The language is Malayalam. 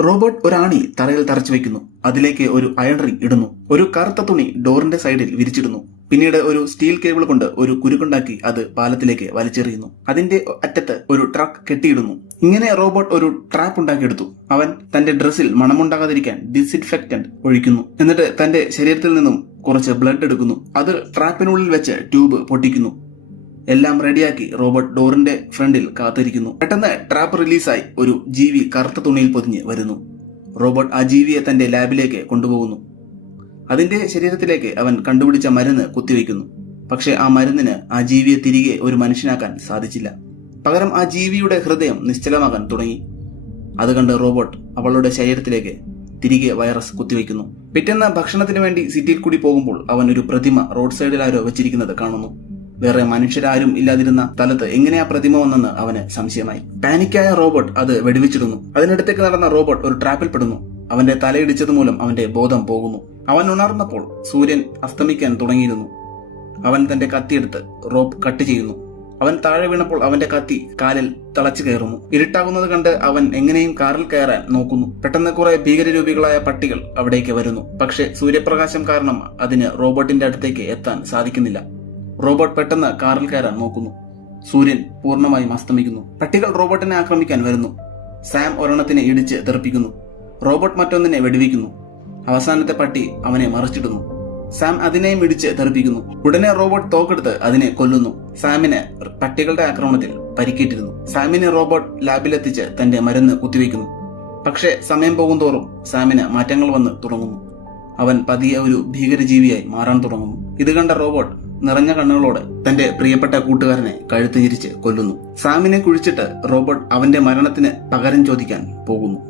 റോബോട്ട് ഒരാണി തറയിൽ തറച്ചു വെക്കുന്നു. അതിലേക്ക് ഒരു അയൺ റിംഗ് ഇടുന്നു. ഒരു കറുത്ത തുണി ഡോറിന്റെ സൈഡിൽ വിരിച്ചിടുന്നു. പിന്നീട് ഒരു സ്റ്റീൽ കേബിൾ കൊണ്ട് ഒരു കുരുക്കുണ്ടാക്കി അത് പാലത്തിലേക്ക് വലിച്ചെറിയുന്നു. അതിന്റെ അറ്റത്ത് ഒരു ട്രക്ക് കെട്ടിയിടുന്നു. ഇങ്ങനെ റോബോട്ട് ഒരു ട്രാപ്പ് ഉണ്ടാക്കിയെടുത്തു. അവൻ തന്റെ ഡ്രസ്സിൽ മണമുണ്ടാകാതിരിക്കാൻ ഡിസിൻഫെക്റ്റന്റ് ഒഴിക്കുന്നു. എന്നിട്ട് തന്റെ ശരീരത്തിൽ നിന്നും കുറച്ച് ബ്ലഡ് എടുക്കുന്നു. അത് ട്രാപ്പിനുള്ളിൽ വെച്ച് ട്യൂബ് പൊട്ടിക്കുന്നു. എല്ലാം റെഡിയാക്കി റോബോട്ട് ഡോറിന്റെ ഫ്രണ്ടിൽ കാത്തിരിക്കുന്നു. പെട്ടെന്ന് ട്രാപ്പ് റിലീസായി ഒരു ജീവി കറുത്ത തുണിയിൽ പൊതിഞ്ഞ് വരുന്നു. റോബോട്ട് ആ ജീവിയെ തന്റെ ലാബിലേക്ക് കൊണ്ടുപോകുന്നു. അതിന്റെ ശരീരത്തിലേക്ക് അവൻ കണ്ടുപിടിച്ച മരുന്ന് കുത്തിവെക്കുന്നു. പക്ഷെ ആ മരുന്നിന് ആ ജീവിയെ തിരികെ ഒരു മനുഷ്യനാക്കാൻ സാധിച്ചില്ല. പകരം ആ ജീവിയുടെ ഹൃദയം നിശ്ചലമാകാൻ തുടങ്ങി. അത് കണ്ട് റോബോട്ട് അവളുടെ ശരീരത്തിലേക്ക് തിരികെ വൈറസ് കുത്തിവെക്കുന്നു. പിറ്റേന്ന് ഭക്ഷണത്തിന് വേണ്ടി സിറ്റിയിൽ കൂടി പോകുമ്പോൾ അവൻ ഒരു പ്രതിമ റോഡ് സൈഡിൽ ആരോ വെച്ചിരിക്കുന്നത് കാണുന്നു. വേറെ മനുഷ്യരാരും ഇല്ലാതിരുന്ന സ്ഥലത്ത് എങ്ങനെ ആ പ്രതിമ വന്നെന്ന് അവന് സംശയമായി. പാനിക്കായ റോബോട്ട് അത് വെടിവെച്ചിടുന്നു. അതിനടുത്തേക്ക് നടന്ന റോബോട്ട് ഒരു ട്രാപ്പിൽ പെടുന്നു. അവന്റെ തലയിടിച്ചത് മൂലം അവന്റെ ബോധം പോകുന്നു. അവൻ ഉണർന്നപ്പോൾ സൂര്യൻ അസ്തമിക്കാൻ തുടങ്ങിയിരുന്നു. അവൻ തന്റെ കത്തിയെടുത്ത് റോപ്പ് കട്ട് ചെയ്യുന്നു. അവൻ താഴെ വീണപ്പോൾ അവന്റെ കത്തി കാലിൽ തളച്ചു കയറുന്നു. ഇരുട്ടാകുന്നത് കണ്ട് അവൻ എങ്ങനെയും കാറിൽ കയറാൻ നോക്കുന്നു. പെട്ടെന്ന് കുറെ ഭീകരരൂപികളായ പട്ടികൾ അവിടേക്ക് വരുന്നു. പക്ഷെ സൂര്യപ്രകാശം കാരണം അതിന് റോബോട്ടിന്റെ അടുത്തേക്ക് എത്താൻ സാധിക്കുന്നില്ല. റോബോട്ട് പെട്ടെന്ന് കാറിൽ കയറാൻ നോക്കുന്നു. സൂര്യൻ പൂർണ്ണമായും അസ്തമിക്കുന്നു. പട്ടികൾ റോബോട്ടിനെ ആക്രമിക്കാൻ വരുന്നു. സാം ഒരെണ്ണത്തിനെ ഇടിച്ച് തെറിപ്പിക്കുന്നു. റോബോട്ട് മറ്റൊന്നിനെ വെടിവെക്കുന്നു. അവസാനത്തെ പട്ടി അവനെ മറിച്ചിടുന്നു. സാം അതിനെയും ഇടിച്ച് തെറിപ്പിക്കുന്നു. ഉടനെ റോബോട്ട് തോക്കെടുത്ത് അതിനെ കൊല്ലുന്നു. സാമിന് പട്ടികളുടെ ആക്രമണത്തിൽ പരിക്കേറ്റിരുന്നു. സാമിനെ റോബോട്ട് ലാബിലെത്തിച്ച് തന്റെ മരുന്ന് കുത്തിവെക്കുന്നു. പക്ഷേ സമയം പോകുന്തോറും സാമിന് മാറ്റങ്ങൾ വന്ന് തുടങ്ങുന്നു. അവൻ പതിയെ ഒരു ഭീകരജീവിയായി മാറാൻ തുടങ്ങുന്നു. ഇത് കണ്ട റോബോട്ട് നിറഞ്ഞ കണ്ണുകളോടെ തന്റെ പ്രിയപ്പെട്ട കൂട്ടുകാരനെ കഴുത്ത് ഞെരിച്ച് കൊല്ലുന്നു. സാമിനെ കുഴിച്ചിട്ട് റോബോട്ട് അവന്റെ മരണത്തിന് പകരം ചോദിക്കാൻ പോകുന്നു.